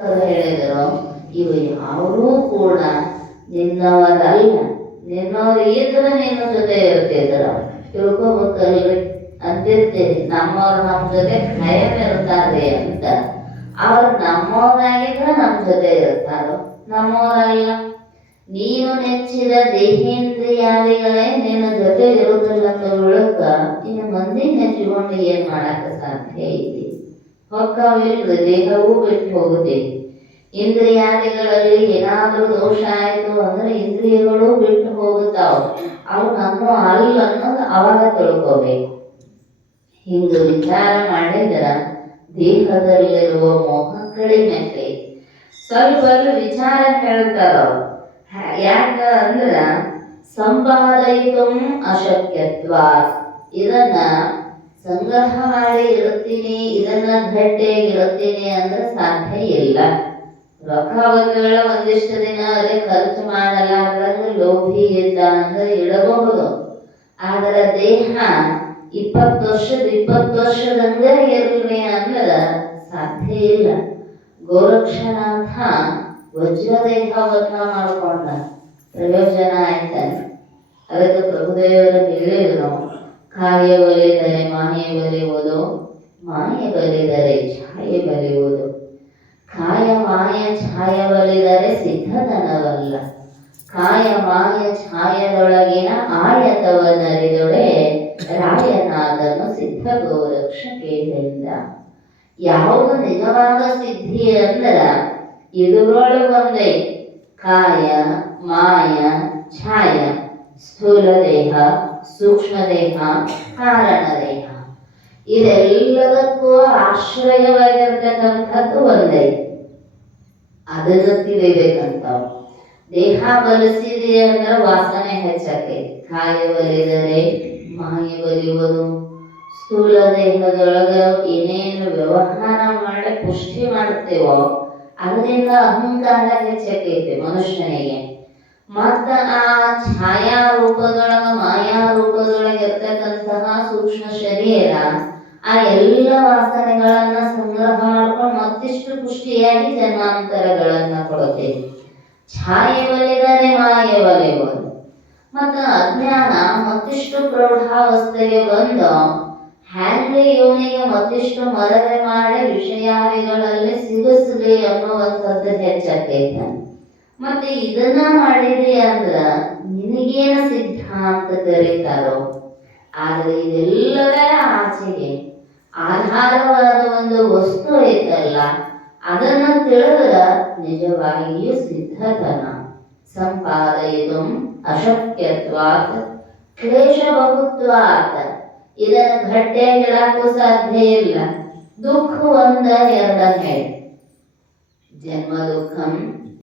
ಹೇಳಿದರು, ಇವು ಯಾವುದೂ ಕೂಡ ನಿನ್ನವರಲ್ಲ. ನಿನ್ನವರು ಇದ್ರೆ ನಿನ್ನ ಜೊತೆ ಇರ್ತಿದ್ರ. ತಿಳ್ಕೊಬೇಕಲ್ರಿ ಅಂತಿರ್ತೀರಿ, ನಮ್ಮವ್ರು ನಮ್ಮ ಜೊತೆ ಖಾಯಂ ಇರ್ತಾರ್ರಿ ಅಂತ. ಅವ್ರು ನಮ್ಮವರಾಗಿದ್ರೆ ನಮ್ಮ ಜೊತೆ ಇರ್ತಾರೋ, ನಮ್ಮವರಲ್ಲ. ನೀನು ನೆಚ್ಚಿದ ದೇಹೇಂದ್ರಿಯಾದಿಗಳೇ ನಿನ್ನ ಜೊತೆ ಇರುವುದಿಲ್ಲ ಬಳಿಕ ಇನ್ನು ಮಂದಿ ನೆಚ್ಚಿಕೊಂಡು ಏನ್ ಮಾಡಾಕ ಸಾಧ್ಯ ಐತಿ? ಹೊಕ್ಕವಿಲ್ರಿ, ದೇಹವೂ ಬಿಟ್ಟು ಹೋಗುತ್ತೆ. ಇಂದ್ರಿಯಾದಿಗಳಲ್ಲಿ ಏನಾದ್ರೂ ದೋಷ ಆಯ್ತು ಅಂದ್ರೆ ಇಂದ್ರಿಯಗಳು ಬಿಟ್ಟು ಹೋಗುತ್ತಾವ. ಅವು ನಮ್ಮ ಅಲ್ಲ ಅನ್ನೋದು ಅವಾಗ ತಿಳ್ಕೋಬೇಕು. ಹಿಂಗ ವಿಚಾರ ಮಾಡಿದ್ರ ದೇಹದಲ್ಲಿರುವ ಮೋಹ ಕಡಿಮೆ ಆಕೈತಿ. ಸ್ವಲ್ಪ ವಿಚಾರ ಹೇಳ್ತಾರ. ಯಾಕ ಅಂದ್ರ ಸಂಪಾದಯಿತು ಅಶಕ್ಯತ್ವ. ಇದನ್ನ ಸಂಗ್ರಹ ಮಾಡಿ ಇರುತ್ತೀನಿ, ಇದನ್ನ ಗಟ್ಟಿಯಾಗಿ ಇರುತ್ತೀನಿ ಅಂದ್ರೆ ಸಾಧ್ಯ ಇಲ್ಲ. ರೊಕ್ಕವಗಳ ಒಂದಿಷ್ಟು ದಿನ ಅದೇ ಖರ್ಚು ಮಾಡಲ್ಲ ಅಂದ್ರೆ ಲೋಭಿ ಇದ್ದ ಅಂದ್ರೆ ಇಡಬಹುದು. ಆದ್ರೆ ದೇಹ 20 ವರ್ಷದಂಗ ಇರ್ಲಿ ಅಂದ್ರ ಸಾಧ್ಯ ಇಲ್ಲ. ಗೋರಕ್ಷನಾಥ ವಜ್ರದೇಹವನ್ನ ಮಾಡ್ಕೊಂಡ, ಪ್ರಯೋಜನ ಆಯ್ತಾನೆ. ಅದಕ್ಕೆ ಪ್ರಭುದೇವರು ಹೇಳಿದ್ರು, ಕಾಯ ಬಲಿದರೆ ಮಾಯೆ ಬಲಿಯುವುದು, ಮಾಯೆ ಬಲಿದರೆ ಛಾಯೆ ಬಲಿಯುವುದು. ಕಾಯ ಮಾಯ ಛಾಯ ಬಲಿದರೆ ಸಿದ್ಧತನವಲ್ಲ. ಕಾಯ ಮಾಯ ಛಾಯದೊಳಗಿನ ಆಯತವನರಿದೊಡೆ ರಾಯನಾದನು ಸಿದ್ಧ ಗೋರಕ್ಷ ಕೇಳಿಲ್ಲ. ಯಾವುದು ನಿಜವಾದ ಸಿದ್ಧಿ ಅಂದ್ರ ಇದರೊಳಗೊಂದೇ ಕಾಯ ಮಾಯ ಛಾಯ, ಸ್ಥೂಲ ದೇಹ, ಸೂಕ್ಷ್ಮ ದೇಹ, ಕಾರಣ ದೇಹ. ಇದೆಲ್ಲದಕ್ಕೂ ಆಶ್ರಯವಾಗಿರ್ತಕ್ಕಂಥದ್ದು ಒಂದೇ. ಅದನ್ನು ತಿಳಿಬೇಕಂತ. ದೇಹ ಬಲಿಸಿದೆ ಅಂದ್ರೆ ವಾಸನೆ ಹೆಚ್ಚಾಕೈತಿ. ಕಾಯ ಬಲಿದರೆ ಮಾಯ ಬಲಿಯುವುದು. ಸ್ಥೂಲ ದೇಹದೊಳಗ ಏನೇನು ವ್ಯವಹಾರ ಮಾಡಿ ಪುಷ್ಟಿ ಮಾಡ್ತೇವೋ ಅದರಿಂದ ಅಹಂಕಾರ ಹೆಚ್ಚಾಕೈತಿ ಮನುಷ್ಯನಿಗೆ. ಮತ್ತ ಆ ಛಾಯಾ ರೂಪದೊಳಗ ಮಾಯಾ ರೂಪದೊಳಗೆ ಇರ್ತಕ್ಕಂತಹ ಸೂಕ್ಷ್ಮ ಶರೀರ ಆ ಎಲ್ಲ ವಾಸನೆಗಳನ್ನ ಸಂಗ್ರಹ ಮಾಡ್ಕೊಂಡು ಮತ್ತಿಷ್ಟು ಪುಷ್ಟಿಯಾಗಿ ಜನ್ಮಾಂತರಗಳನ್ನ ಕೊಡುತ್ತೇವೆ. ಛಾಯೆ ಬಲಿದರೆ ಮಾಯೆ ಬಲಿಯುವುದು. ಮತ್ತು ಅಜ್ಞಾನ ಮತ್ತಿಷ್ಟು ಪ್ರೌಢಾವಸ್ಥೆಗೆ ಬಂದು ಹ್ಯಾಂಗ್ಲಿ ಇವನಿಗೆ ಮತ್ತಿಷ್ಟು ಮರವೆ ಮಾಡಿ ವಿಷಯಾದಿಗಳಲ್ಲಿ ಸಿಗಿಸ್ಲಿ ಅನ್ನುವಂಥದ್ದು ಹೆಚ್ಚಾಕೈತ. ಮತ್ತೆ ಇದನ್ನ ಮಾಡಿದೆ ಅಂದ್ರ ನಿನಗೇನು ಸಿದ್ಧ ಅಂತ ಕರೀತಾರೋ. ಆದ್ರೆ ಇದೆಲ್ಲವೇ ಆಚೆಗೆ ಆಧಾರವಾದ ಒಂದು ವಸ್ತು ಐತಲ್ಲ, ಅದನ್ನ ತಿಳಿದ್ರ ನಿಜವಾಗಿಯೂ ಸಿದ್ಧತನ. ಸಂಪಾದಯಿತು ಅಶಕ್ಯತ್ವಾತ್ ಕ್ಲೇಶ ಬಹುತ್ವಾತ್. ಇದನ್ನ ಗಟ್ಟಿಯಾಗಿಡಕ್ಕೂ ಸಾಧ್ಯ ಇಲ್ಲ. ದುಃಖ ಒಂದ ಎರಡನೇ. ಜನ್ಮ ದುಃಖಂ